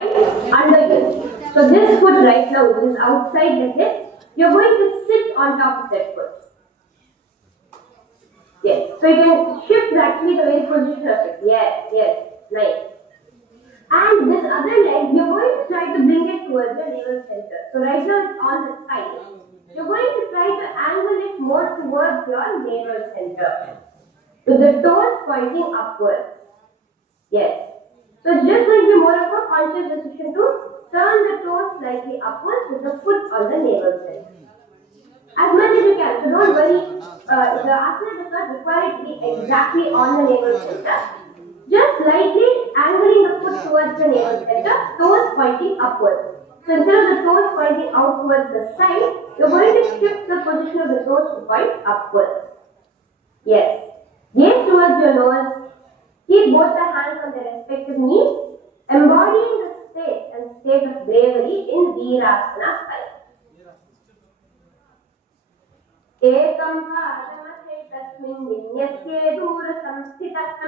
under you. So this foot right now, which is outside the hip, you're going to sit on top of that foot. Yes. So you can shift actually the very position of it. Yes, yes. Nice. And this other leg, you're going to try to bring it towards the navel center. So right now it's on the side. You're going to try to angle it more towards your navel center. With the toes pointing upwards. Yes. So it's just going to be more of a conscious decision to turn the toes slightly upwards with the foot on the navel center. As much as you can. So don't worry. The asana does not require it to be exactly on the navel center. Just slightly angling the foot towards the navel center, toes pointing upwards. So instead of the toes pointing out towards the side, you're going to shift the position of the toes to point upwards. Yes. Gaze towards your nose. Keep both the hands on their respective knees, embodying the space and state of bravery in Virasana style. एकं पादमथैतस्मिन् विन्यस्ये दूरसंस्थितः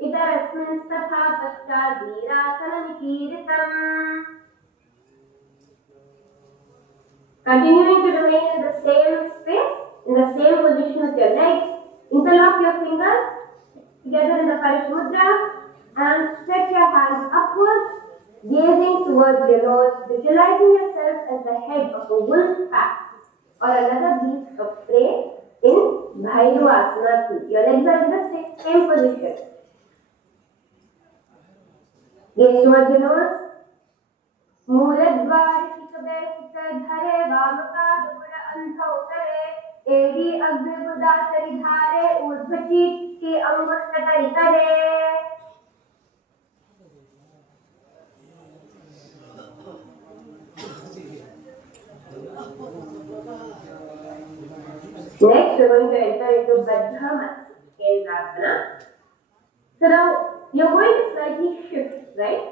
इतरस्मिंस्तथा पश्चात् वीरासनमिकीरितम्. Continuing to remain in the same space, in the same position with your legs, interlock your fingers together in the Parishamudra and stretch your hands upwards, gazing towards your nose, visualizing yourself as the head of a wolf pack or another beast of prey in Bhairuvasana. Your legs are in the same position. Gaze towards your nose. मूलद्वारिकबेसिकधरे वामपादपुर अंधोतरे एडी अग्रबुदातरिधारे ऊर्ध्वचीटि अंगुष्ठतरितरे. Next, we're going to enter into Baddha Matsyendrasana. So now, you're going to slightly shift, right?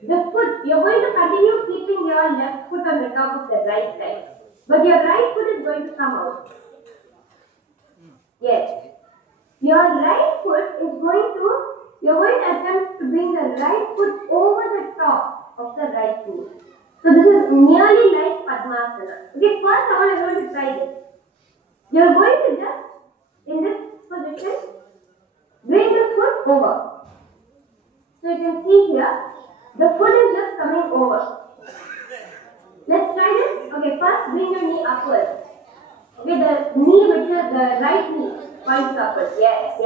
The foot, you're going to continue keeping your left foot on the top of the right side. But your right foot is going to come out. Yes. Your right foot is you're going to attempt to bring the right foot over the top of the right knee. So this is nearly like Padmasana. Okay, first of all, you're going to try this. You're going to just, in this position, bring the foot over. So you can see here, the foot is just coming over. Let's try this. Okay, first bring your knee upwards. Okay, the knee which is the right knee points upwards. Yes.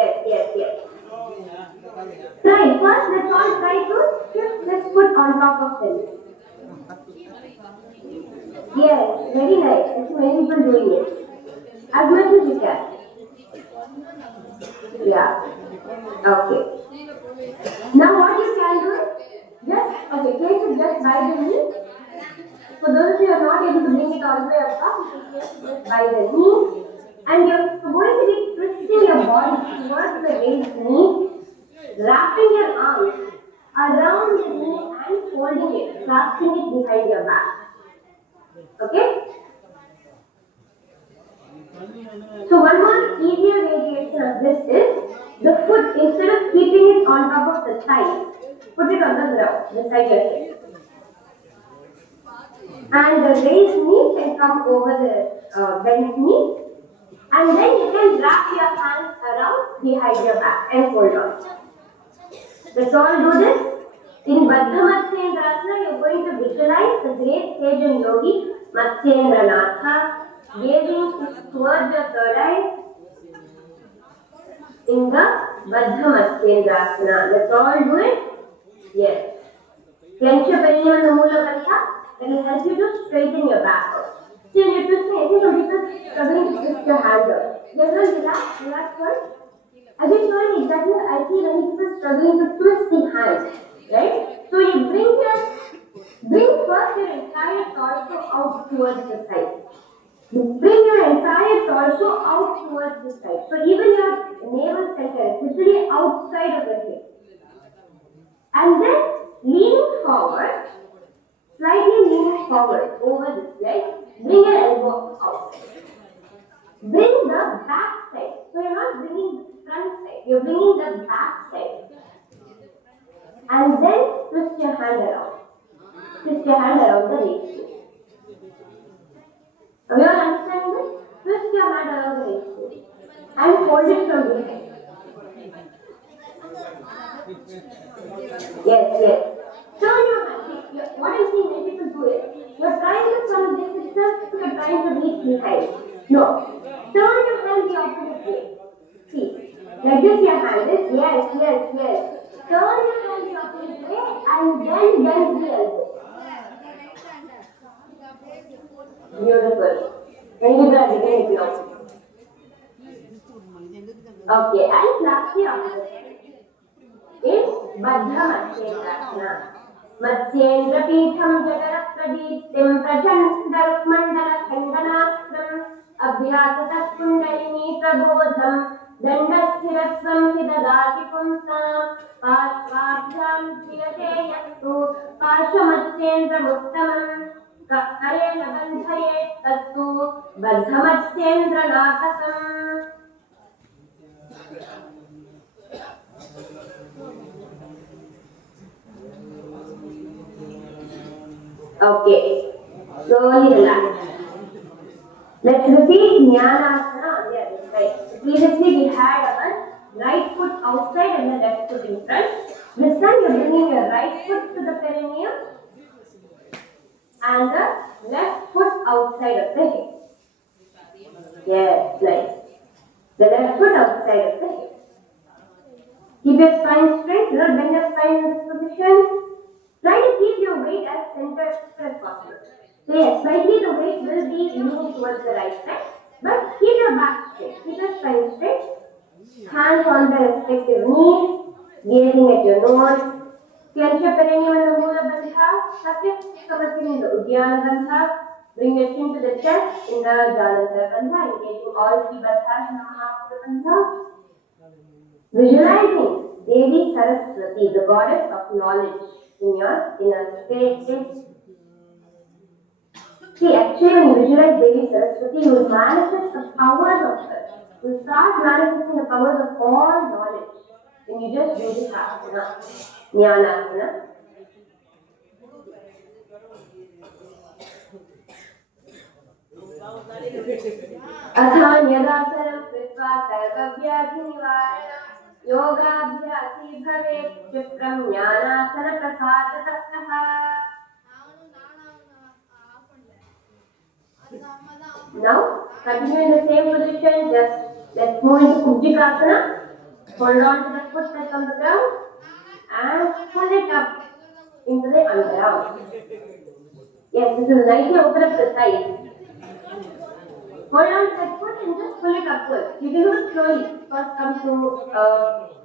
Try. First, let's all try to shift this foot on top of the knee. Yes, very nice. I see many people doing it. As much as you can. Yeah. Okay. Now what you can do is place it just by the knee. For those of you who are not able to bring it all the way up top, you can place it just by the knee. And you're going to be twisting your body towards the raised knee, wrapping your arms around the knee and folding it, clasping it behind your back. Okay? So one more easier variation of this is the foot, instead of keeping it on top of the thigh, put it on the ground beside your hip. And the raised knee can come over the bent knee. And then you can wrap your hands around behind your back and hold on. Let's all do this. In Baddha Matsyendrasana, you're going to visualize the great sage and yogi, Matsyendranatha, gazing towards your third eye in the Baddha Matsyendrasana. Let's all do it. Yes. Clench your belly on the Mula Bandha. That will help you to straighten your back out. See, when you're twisting, I think some people struggling to twist your hands out. Just relax first. I've been showing exactly, I see many people struggling to twist the hands, right? So you bring first your entire torso out towards the side. Bring your entire torso out towards the side. So even your navel center is literally outside of the hip. And then leaning forward, slightly leaning forward over this leg, bring your elbow out. Bring the back side. So you're not bringing the front side, you're bringing the back side. And then twist your hand around. Twist your hand around the waist. Are you all understanding this? Twist your hand around the waist and hold it from behind. Yes. Turn your hand. What I'm seeing many people do is, you're trying to from this itself, you're trying to reach behind. No. Turn your hand the opposite way. See. Like this your hand is. Yes. Turn your hand the opposite way and then bend the elbow. Beautiful. Very good at beginning it now. Okay, and lastly opposite is Baddha Matsyendrasana. Matsyendra-pītham jagara-pradīptim prachandar-mandala-khandanastram abhyāsatat-kundalini-prabodham dandasthirasvam hidadāti pumsam pārvābhyam dhirate yastu pārshvamatsyendra-muttamam karena bandhayet tattu baddhamatsyendra-nātakam. Okay, slowly relax. Let's repeat Jnanasana on the other side. Previously we had our right foot outside and the left foot in front. This time you are bringing your right foot to the perineum and the left foot outside of the hip. Yes, nice. The left foot outside of the hip. Keep your spine straight. Do not bend your spine in this position. Try to keep your weight as centered as possible. So yes, slightly the weight will be leaning towards the right side, but keep your back straight, keep your spine straight, hands on the respective knees, gazing at your nose, clench your perineum in the Moola Bandha, tuck your stomach in the Uddiyana Bandha, bring your chin to the chest in the Jalandhara Bandha, engaging all three bandhas in the Mahaprabhu Bandha. Visualizing Devi Saraswati, the goddess of knowledge, in your inner space. See, actually when you visualize Devi Saraswati, you will manifest the powers of her. You will start manifesting the powers of all knowledge when you just do this asana, Jnanasana. Athanyadasanam kritva sarvavyaghinivarana योगाभ्यासी भवेत् क्षिप्रं ज्ञानासन प्रसादतः. Now continue in the same position. Just let's move into Kubjikasana. Hold on to the foot that's on the ground and pull it up into the underarm. Yes, this is nicely open up the thighs. Hold on to that foot and just pull it upwards. You can do it slowly. First come to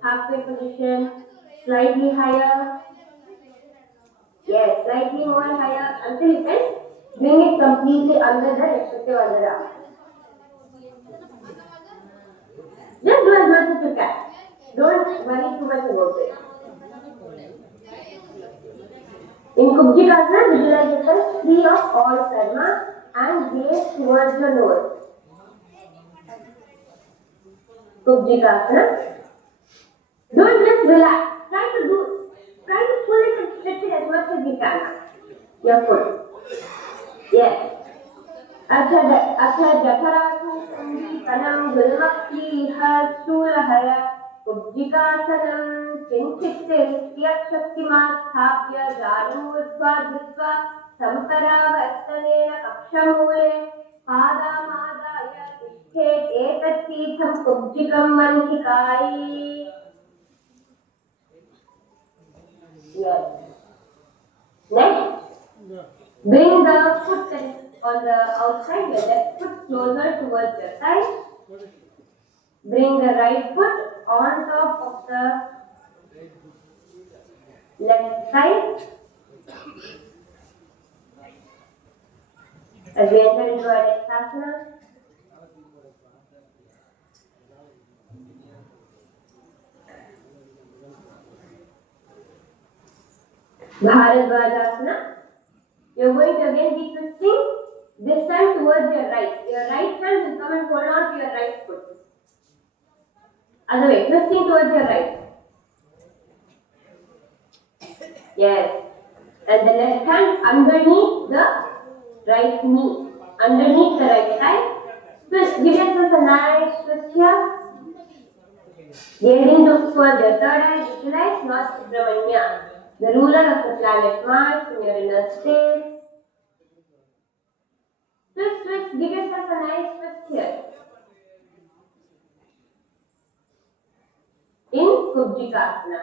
halfway position, slightly higher. Yes, slightly more higher until you can bring it completely under the respective underarm. Just do as much as you can. Don't worry too much about it. In Kubjikasana, visualize yourself free of all karma and gaze towards your nose. Kubjikasana. Don't just relax. Try to pull it and stretch it as much as you can. Your foot. Yes. Acha jatharasu sangeetanam gulmakliha stulahaya Kubjikasanam kinchitya shaktimasthapya janamurdhva dhritva samparavartanena kakshamule padamadaya tishthet etatitham kubjikam manhikai. Yes. Next, bring the foot on the outside, your left foot closer towards your thigh. Bring the right foot on top of the left thigh. As we enter into our next asana, Bharadvajasana. You're going to again be twisting, this time towards your right. Your right hand will come and hold on to your right foot. Other way, twisting towards your right. Yes. And the left hand underneath the right knee. Underneath the right thigh. Twist. Give yourself a nice twist here. Gazing towards your third eye, visualize Lord Subramanya, the ruler of the planet Mars in your inner space. Twist, twist, give yourself a nice twist here. In Kubjikasana.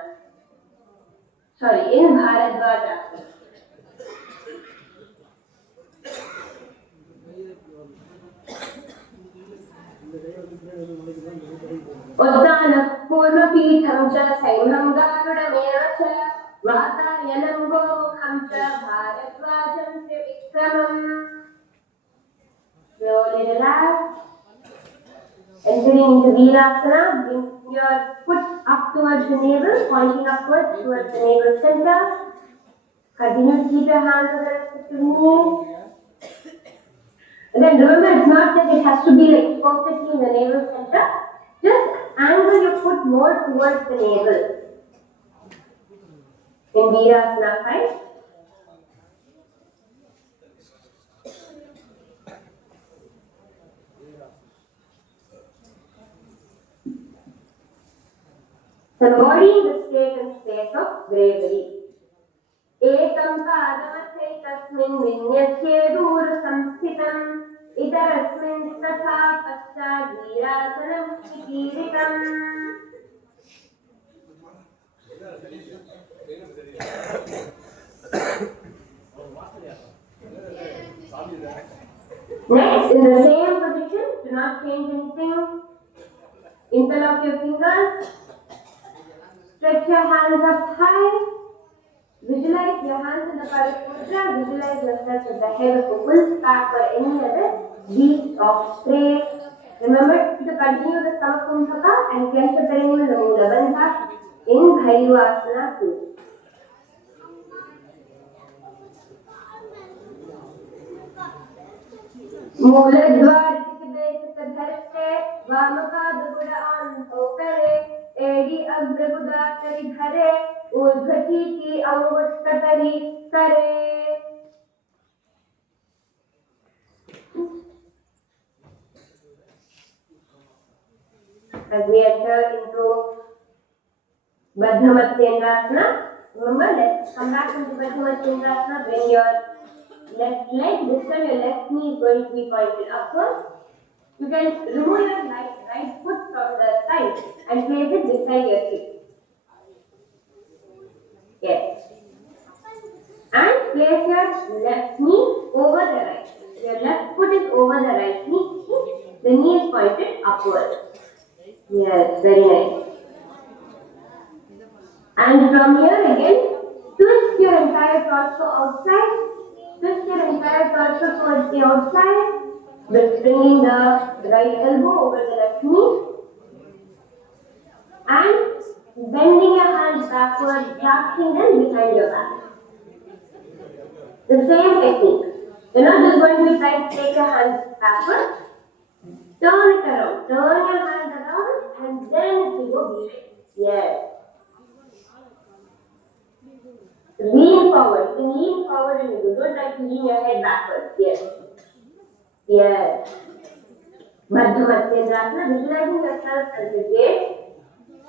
Sorry, in Bharadwajasana. उद्दानः पूर्वपीठं च सैन्यं गारुडमेव च वातायनं गोमुखं च भारद्वाजं त्रिविक्रमम्. Slowly relax. Entering into Virasana, bring your foot up towards the navel, pointing upwards towards the navel center. Continue to keep your hands on the respective knees. Again, remember, it's not that it has to be like perfectly in the navel center. Just angle your foot more towards the navel. In Virasana 5. Embodying the state and space of bravery. Ekam padamathaitasmin vinyasye dura samsthitam itarasmin statha paschad virasanam nikiritam. Next, in the same position, do not change anything. Interlock your fingers. Stretch your hands up high. Visualize your hands in the Paras Mudra. Visualize yourself at the head of a wolf pack or any other beast of prey. Remember to continue the Samakumbhaka and clench the perineum the Mula Bandha in Bhairuvasana 2. मूलद्वार धरते वामपाद गुणान्तो करे AD अग्रगुदातरि धरे ऊर्ध्वची की अंगुष्ठतरि करे. As we enter into Baddha Matsyendrasana, remember, let's come back into Baddha Matsyendrasana. Bring your left leg, this time your left knee is going to be pointed upwards. You can remove your right foot from the side and place it beside your hip. Yes. And place your left knee over the right. Your left foot is over the right knee. The knee is pointed upwards. Yes, very nice. And from here again, twist your entire torso outside. Twist your entire torso towards the outside, bringing the right elbow over the left knee and bending your hands backward, clasping them behind your back. The same technique. You're not just going to be trying to take your hands backward. Turn it around. Turn your hands around and then you go behind. Yes. Lean forward. You can lean forward and you don't try to lean your head backwards. Yes. Yes. Baddha Matsyendrasana, visualizing yourself as a great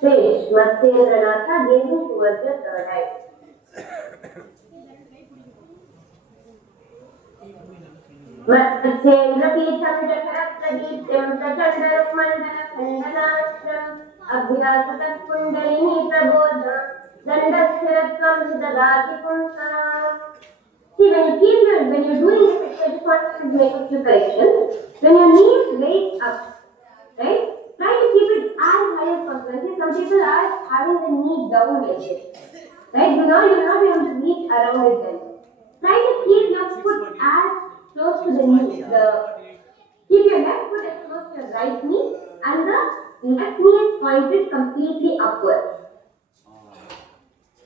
sage. Matsyendranath, gazing towards your third eye. Matsyendra Peetham Chakratradipyam Prachandaruk Mandala Khandanashram Abhyasatat Kundalini Prabodha Dandashiratvam Hidadati Punsa. See, when you're doing this, I just want to make a few corrections. When your knee is raised up, right? Try to keep it as high as possible. See, some people are having the knee down like this, right? You will not be able to reach around it then. Try to keep your foot as close to the knee. Keep your left foot as close to your right knee, and the left knee is pointed completely upwards.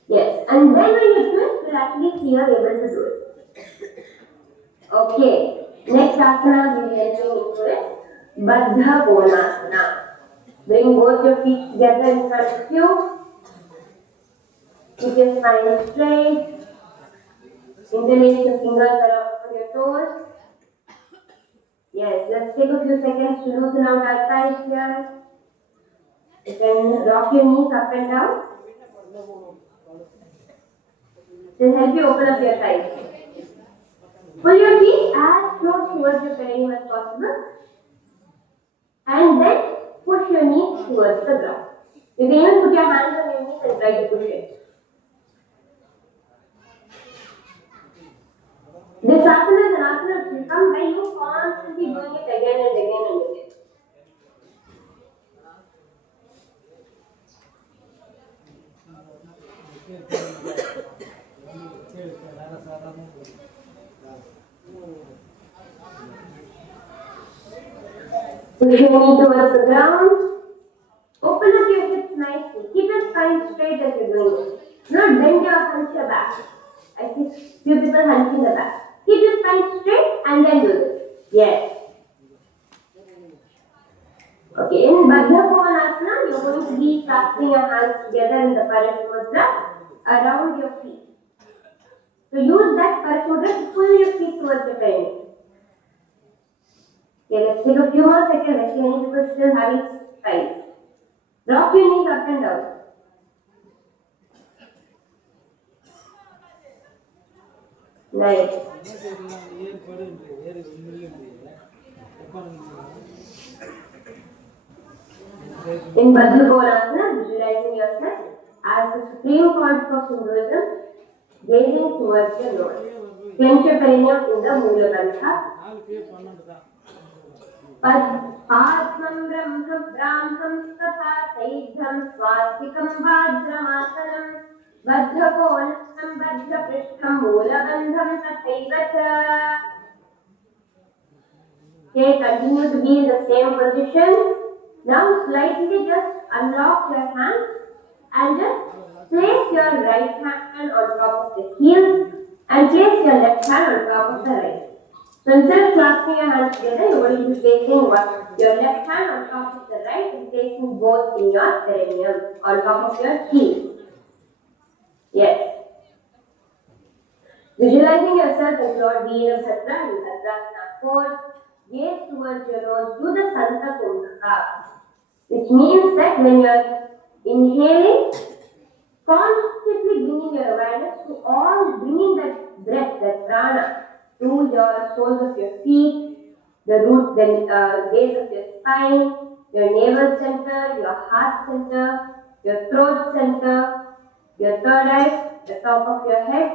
Yes, and then when you twist, you'll actually see you're able to do it. Okay, next asana we'll be entering into it. Baddha Konasana. Bring both your feet together in front of you. Keep your spine straight. Interlace your fingers around your toes. Yes, let's take a few seconds to loosen out our thighs here. You can rock your knees up and down. This will help you open up your thighs. Pull your feet as close towards your perineum as possible. And then push your knees towards the ground. You can even put your hands on your knees and try to push it. This asana is an asana which will come by you constantly doing it again and again and again. Push your knee towards the ground. Open up your hips nicely. Keep your spine straight as you're doing it. Not bend your hunch your back. I see few people hunching the back. Keep your spine straight and then do this. Yes. Okay, in Baddha Konasana, you're going to be clasping your hands together in the Parashudra around your feet. So use that Parashudra to pull your feet towards your perineum. Okay, let's take a few more seconds. I see many people still having spines. Rock your knees up and down. Nice. In Baddha Konasana, visualizing yourself as the supreme concept of Hinduism, gazing towards your nose. Clench your perineum in the Mula Bandha. Padmam Brahma Brahmam Sthatha Saidham Swastikam Vajramasana Baddha Konasam Baddha Prishtham Mula Bandham Tathaivacha. Okay, continue to be in the same position. Now slightly just unlock your hands and just place your right hand on top of the heels and place your left hand on top of the right. So instead of clasping your hands together, you are going to be placing your left hand on top of the right and placing both in your perineum on top of your heels. Yes. Visualizing yourself as Lord Veerabhadra in Bhadrasana pose. Gaze towards your nose. Do the Santa Kumbhaka, which means that when you are inhaling, consciously bringing your awareness to all, bringing that breath, that prana, to your soles of your feet, the root, the base of your spine, your navel center, your heart center, your throat center, your third eye, the top of your head.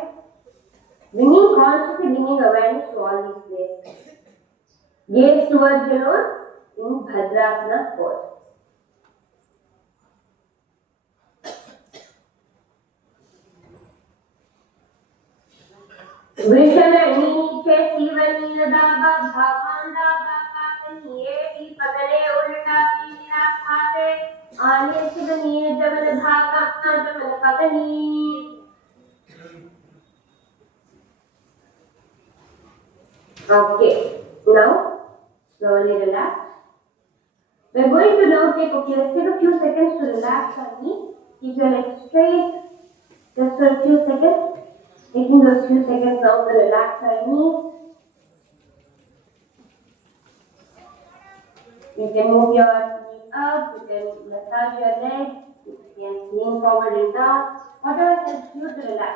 Consciously bringing awareness to all these places. Gaze towards your nose in Bhadrasana pose. Vrishana Niche Sivanila Daba Bhavanda Daba Niye Pagale Ulta Nira Khate Ane Sivanila Jamal Bhaka Jamal Pagani. Okay, now slowly relax. We're going to now take a few seconds to relax our knees. Keep your legs straight just for a few seconds. Taking those few seconds now to relax our knees. You can move your knees up, you can massage your legs, you can lean forward and down, whatever helps you to relax.